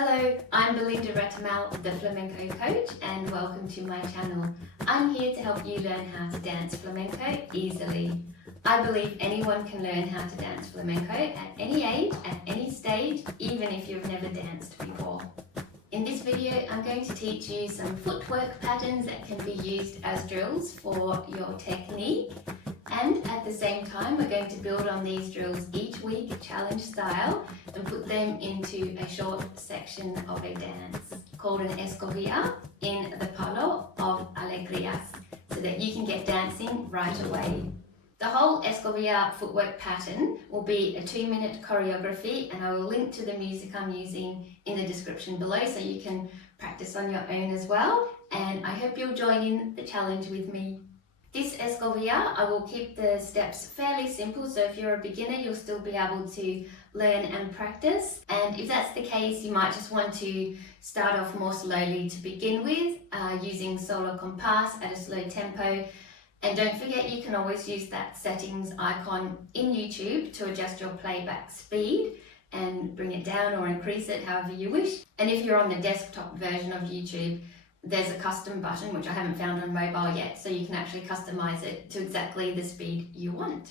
Hello, I'm Belinda Retamal, the Flamenco coach, and welcome to my channel. I'm here to help you learn how to dance flamenco easily. I believe anyone can learn how to dance flamenco at any age, at any stage, even if you've never danced before. In this video, I'm going to teach you some footwork patterns that can be used as drills for your technique. And at the same time, we're going to build on these drills each week, challenge style, and put them into a short section of a dance called an Escobilla in the palo of Alegrías, so that you can get dancing right away. The whole Escobilla footwork pattern will be a 2-minute choreography, and I will link to the music I'm using in the description below so you can practice on your own as well. And I hope you'll join in the challenge with me. This Escobilla, I will keep the steps fairly simple, so if you're a beginner, you'll still be able to learn and practice. And if that's the case, you might just want to start off more slowly to begin with, using solo compás at a slow tempo. And don't forget, you can always use that settings icon in YouTube to adjust your playback speed and bring it down or increase it however you wish. And if you're on the desktop version of YouTube, there's a custom button, which I haven't found on mobile yet, so you can actually customize it to exactly the speed you want.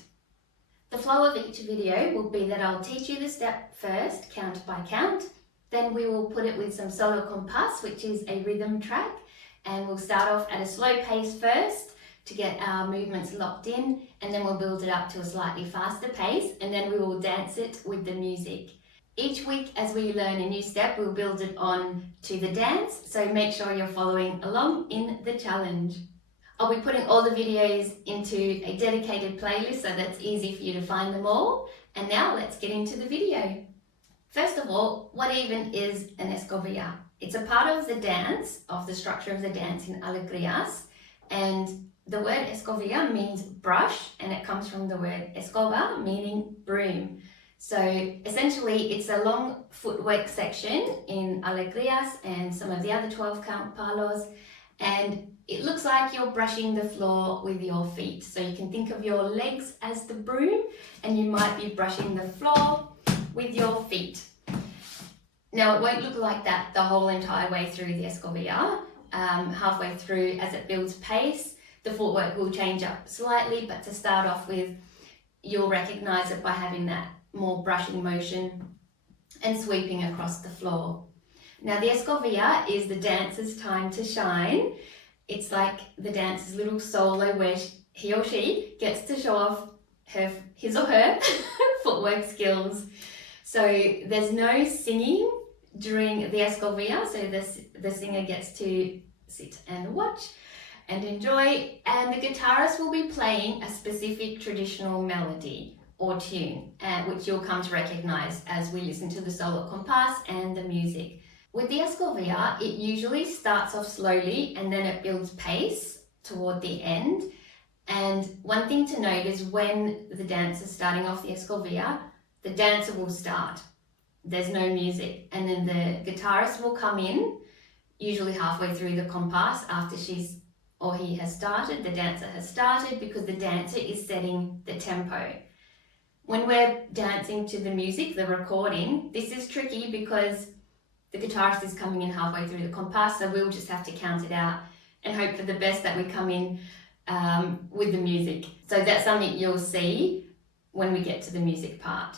The flow of each video will be that I'll teach you the step first, count by count. Then we will put it with some solo compás, which is a rhythm track, and we'll start off at a slow pace first to get our movements locked in, and then we'll build it up to a slightly faster pace, and then we will dance it with the music. Each week as we learn a new step, we'll build it on to the dance, so make sure you're following along in the challenge. I'll be putting all the videos into a dedicated playlist so that's easy for you to find them all. And now let's get into the video. First of all, what even is an Escobilla? It's a part of the dance, of the structure of the dance in Alegrías, and the word Escobilla means brush, and it comes from the word escoba, meaning broom. So essentially, it's a long footwork section in Alegrías and some of the other 12-count palos, and it looks like you're brushing the floor with your feet. So you can think of your legs as the broom, and you might be brushing the floor with your feet. Now, it won't look like that the whole entire way through the Escobilla. Halfway through, as it builds pace, the footwork will change up slightly, but to start off with, you'll recognize it by having that more brushing motion and sweeping across the floor. Now, the Escobilla is the dancer's time to shine. It's like the dancer's little solo where he or she gets to show off his or her footwork skills. So there's no singing during the Escobilla, so the singer gets to sit and watch and enjoy, and the guitarist will be playing a specific traditional melody or tune, which you'll come to recognize as we listen to the solo compás and the music. With the Escobilla, it usually starts off slowly and then it builds pace toward the end. And one thing to note is when the dancer's starting off the Escobilla, the dancer will start. There's no music, and then the guitarist will come in, usually halfway through the compás after she's or he has started, the dancer has started, because the dancer is setting the tempo. When we're dancing to the music, the recording, this is tricky because the guitarist is coming in halfway through the compás, so we'll just have to count it out and hope for the best that we come in with the music. So that's something you'll see when we get to the music part.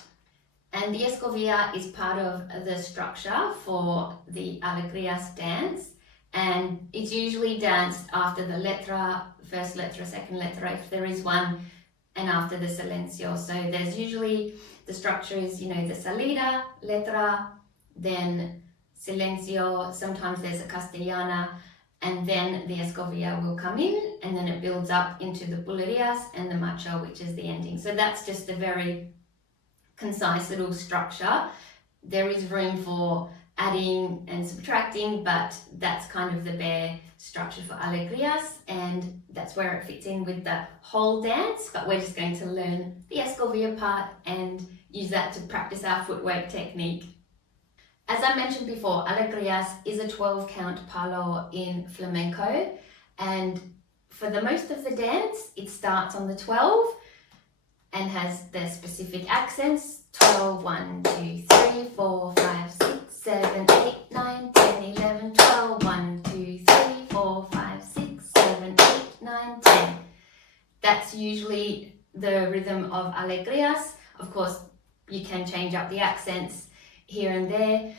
And the Escobilla is part of the structure for the Alegrías dance, and it's usually danced after the letra, first letra, second letra, if there is one, and after the silencio. So there's usually, the structure is, the salida, letra, then silencio, sometimes there's a castellana, and then the Escobilla will come in, and then it builds up into the bulerías and the macho, which is the ending. So that's just a very concise little structure. There is room for adding and subtracting, but that's kind of the bare structure for Alegrías, and that's where it fits in with the whole dance. But we're just going to learn the Escobilla part and use that to practice our footwork technique. As I mentioned before, Alegrías is a 12-count palo in flamenco, and for the most of the dance, it starts on the 12 and has the specific accents: 12, 1, 2, 3, 4, 5, 6, 7, 8, 9, 10, 11, 12. 1, 2, 3, 4, 5, 6, 7, 8, 9, 10. That's usually the rhythm of Alegrías. Of course, you can change up the accents here and there.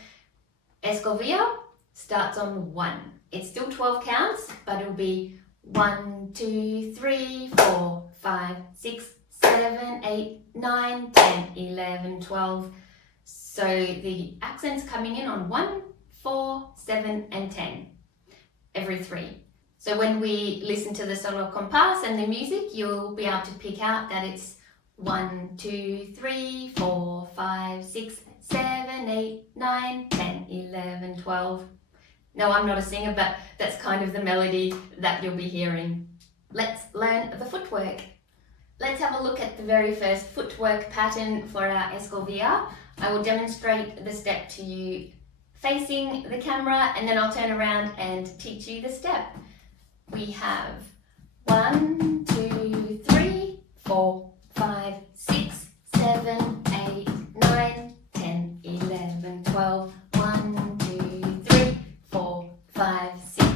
Escobilla starts on 1. It's still 12 counts, but it'll be 1, 2, 3, 4, 5, 6, 7, 8, 9, 10, 11, 12. So the accents coming in on 1, 4, 7, and 10 every 3. So when we listen to the song of compás and the music, you'll be able to pick out that it's 1, 2, 3, 4, 5, 6, 7, 8, 9, 10, 11, 12. No, I'm not a singer, but that's kind of the melody that you'll be hearing. Let's learn the footwork. Let's have a look at the very first footwork pattern for our Escobilla. I will demonstrate the step to you facing the camera, and then I'll turn around and teach you the step. We have 1, 2, 3, 4, 5, 6, 7, 8, 9, 10, 11, 12. 1, 2, 3, 4, 5, 6,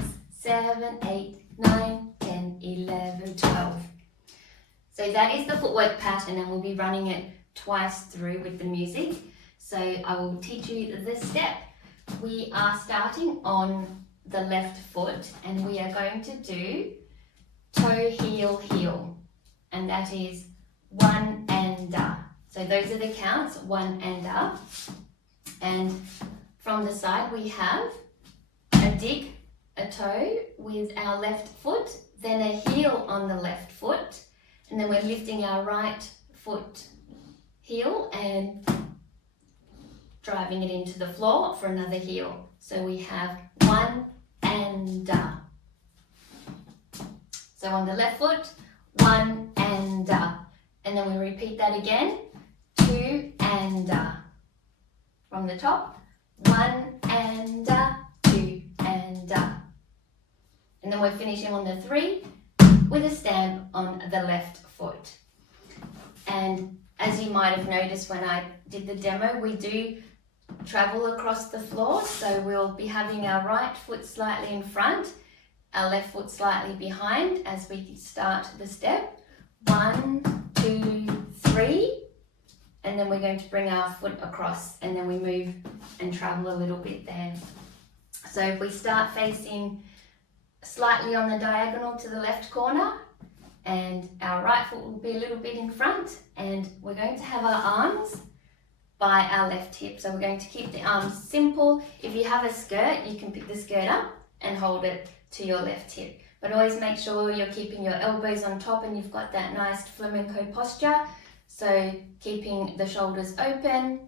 7, 8, 9, 10, 11, 12. So that is the footwork pattern, and we'll be running it twice through with the music. So I will teach you the step. We are starting on the left foot, and we are going to do toe, heel, heel. And that is 1 and da. So those are the counts, 1 and da. And from the side we have a dig, a toe with our left foot, then a heel on the left foot, and then we're lifting our right foot heel and driving it into the floor for another heel. So we have 1 and da. So on the left foot, 1 and da. And then we repeat that again, 2 and da. From the top, 1 and da, 2 and da. And then we're finishing on the 3 with a stamp on the left foot. And as you might have noticed when I did the demo, we do travel across the floor. So we'll be having our right foot slightly in front, our left foot slightly behind as we start the step. 1, 2, 3. And then we're going to bring our foot across, and then we move and travel a little bit there. So if we start facing slightly on the diagonal to the left corner, and our right foot will be a little bit in front, and we're going to have our arms by our left hip. So we're going to keep the arms simple. If you have a skirt, you can pick the skirt up and hold it to your left hip. But always make sure you're keeping your elbows on top and you've got that nice flamenco posture. So keeping the shoulders open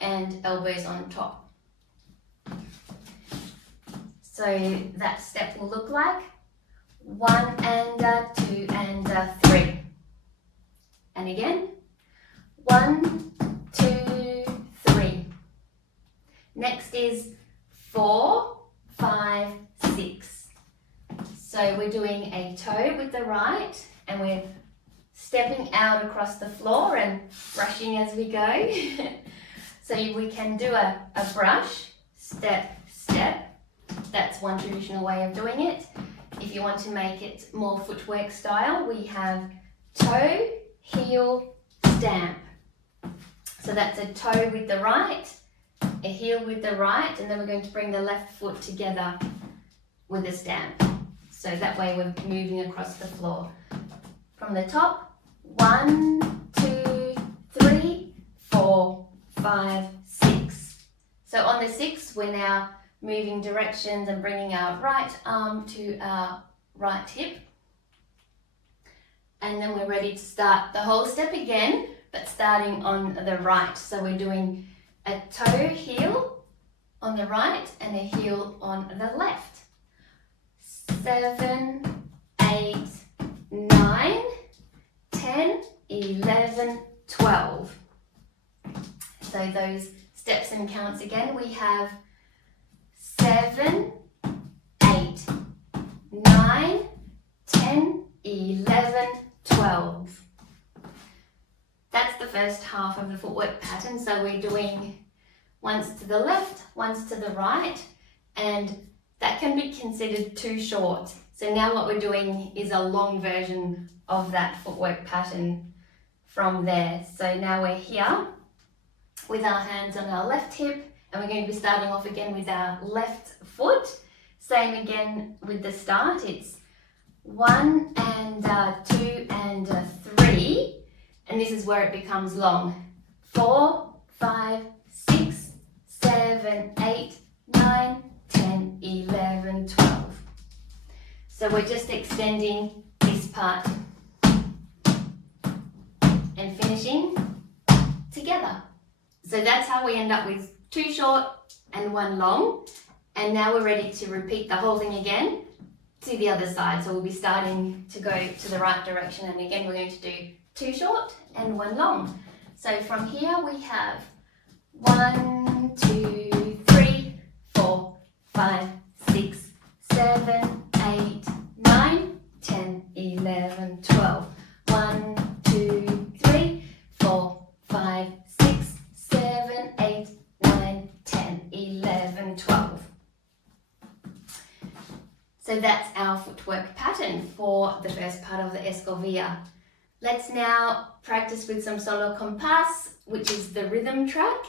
and elbows on top. So that step will look like 1 and a, 2 and a, 3. And again, 1, 2, 3. Next is 4, 5, 6. So we're doing a toe with the right, and we're stepping out across the floor and brushing as we go. So we can do a brush, step, step. That's one traditional way of doing it. If you want to make it more footwork style, we have toe, heel, stamp. So that's a toe with the right, a heel with the right, and then we're going to bring the left foot together with a stamp. So that way we're moving across the floor. From the top, 1, 2, 3, 4, 5, 6. So on the 6th, we're now moving directions and bringing our right arm to our right hip. And then we're ready to start the whole step again, but starting on the right. So we're doing a toe heel on the right and a heel on the left. 7, 8, 9, 10, 11, 12. So those steps and counts again, we have 7, 8, 9, 10, 11, 12. That's the first half of the footwork pattern. So we're doing once to the left, once to the right, and that can be considered too short. So now what we're doing is a long version of that footwork pattern from there. So now we're here with our hands on our left hip, and we're going to be starting off again with our left foot. Same again with the start. It's 1 and 2 and 3, and this is where it becomes long. 4, 5, 6, 7, 8, 9, 10, 11, 12. So we're just extending this part and finishing together. So that's how we end up with 2 short and 1 long. And now we're ready to repeat the whole thing again to the other side. So we'll be starting to go to the right direction. And again, we're going to do 2 short and 1 long. So from here we have 1, 2, 3, 4, 5, 6, 7, 8, 9, 10, 11, 12. 1, 2, 3, 4, 5, 6, 7, 8, 9, 10, 11, 12. So that's our footwork pattern for the first part of the Escobilla. Let's now practice with some solo compás, which is the rhythm track.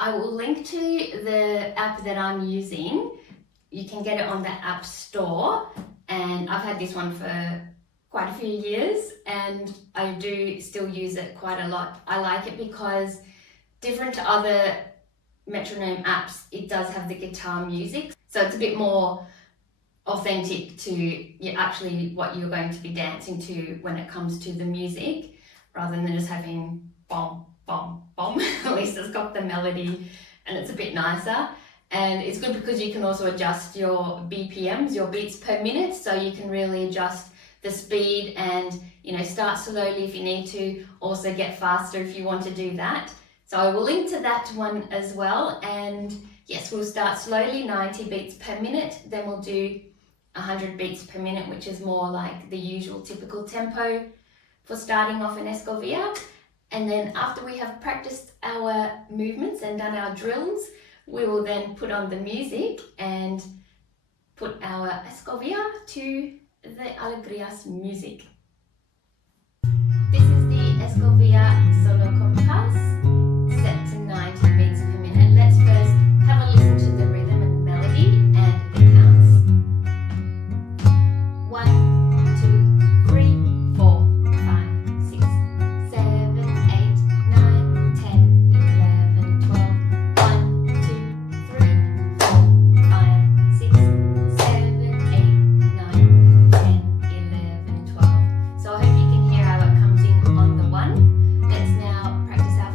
I will link to the app that I'm using. You can get it on the App Store, and I've had this one for quite a few years and I do still use it quite a lot. I like it because different to other metronome apps, it does have the guitar music, so it's a bit more authentic to actually what you're going to be dancing to when it comes to the music, rather than just having bom, bom, bom. At least it's got the melody and it's a bit nicer. And it's good because you can also adjust your BPMs, your beats per minute, so you can really adjust the speed and, start slowly if you need to, also get faster if you want to do that. So I will link to that one as well. And yes, we'll start slowly, 90 beats per minute, then we'll do 100 beats per minute, which is more like the usual typical tempo for starting off an Escobilla. And then after we have practiced our movements and done our drills, we will then put on the music and put our Escobilla to the Alegrías music. This is the Escobilla solo compás set to 90 beats per minute. Let's first have a listen to the rhythm and melody and the counts. 1, 2, 3, 4, 5, 6, 7, 8, 9, 10, 11, 12. 1, 2, 3, 4, 5, 6, 7, 8, 9, 10, 11, 12. So I hope you can hear how it comes in on the 1. Let's now practice our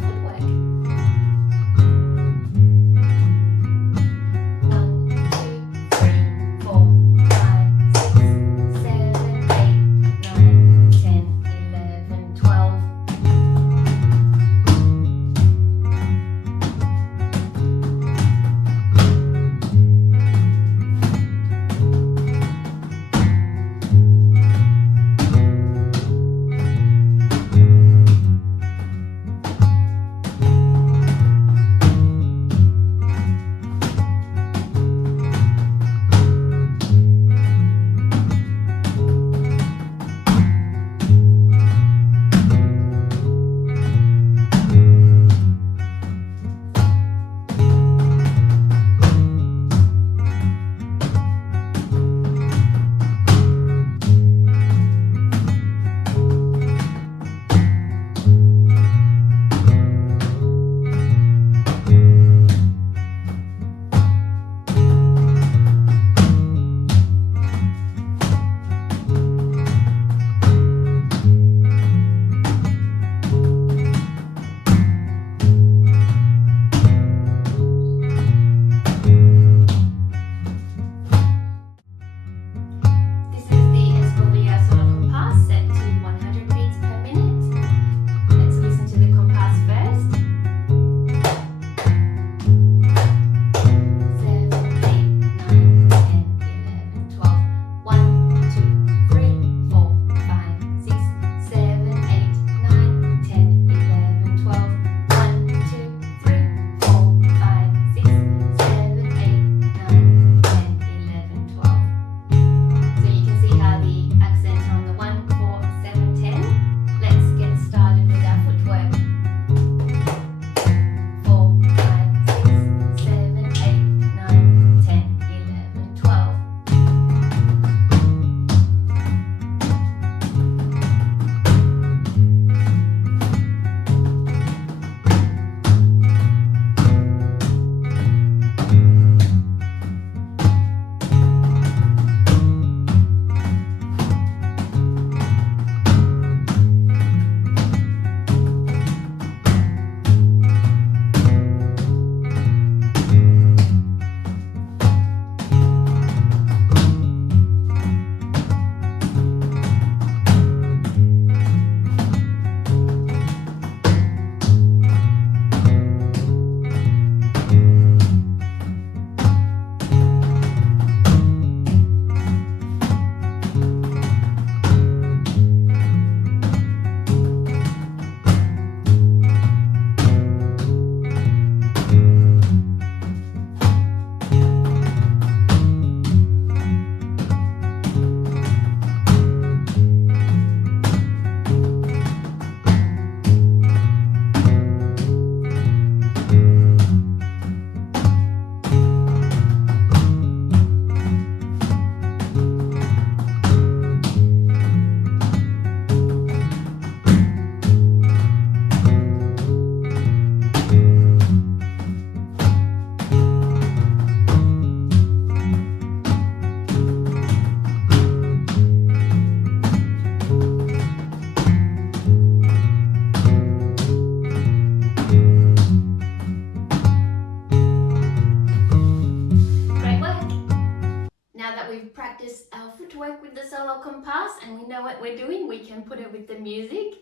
practice our footwork with the solo compás and we know what we're doing, we can put it with the music.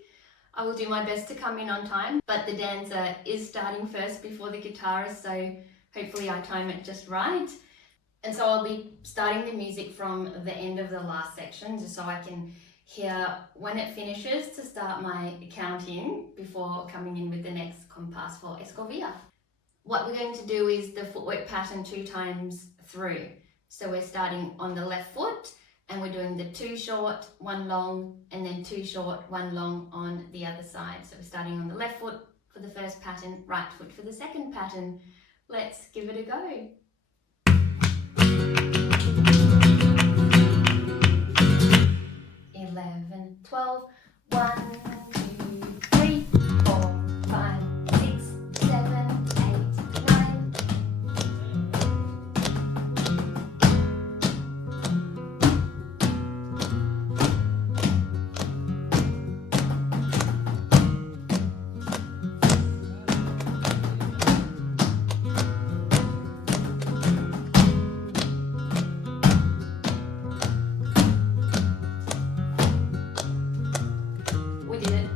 I will do my best to come in on time, but the dancer is starting first before the guitarist, so hopefully I time it just right. And so I'll be starting the music from the end of the last section, just so I can hear when it finishes to start my counting before coming in with the next compás for Escobilla. What we're going to do is the footwork pattern 2 times through. So we're starting on the left foot and we're doing the 2 short, 1 long, and then 2 short, 1 long on the other side. So we're starting on the left foot for the first pattern, right foot for the second pattern. Let's give it a go. 11, 12, 1, 2, 3, 4, 5, 6, 7, 8, 9. We did it.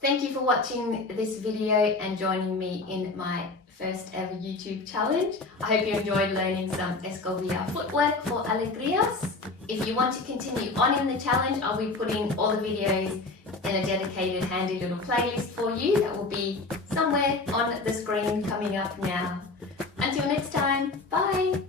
Thank you for watching this video and joining me in my first ever YouTube challenge. I hope you enjoyed learning some Escobilla footwork for Alegrías. If you want to continue on in the challenge, I'll be putting all the videos in a dedicated handy little playlist for you that will be somewhere on the screen coming up now. Until next time, bye!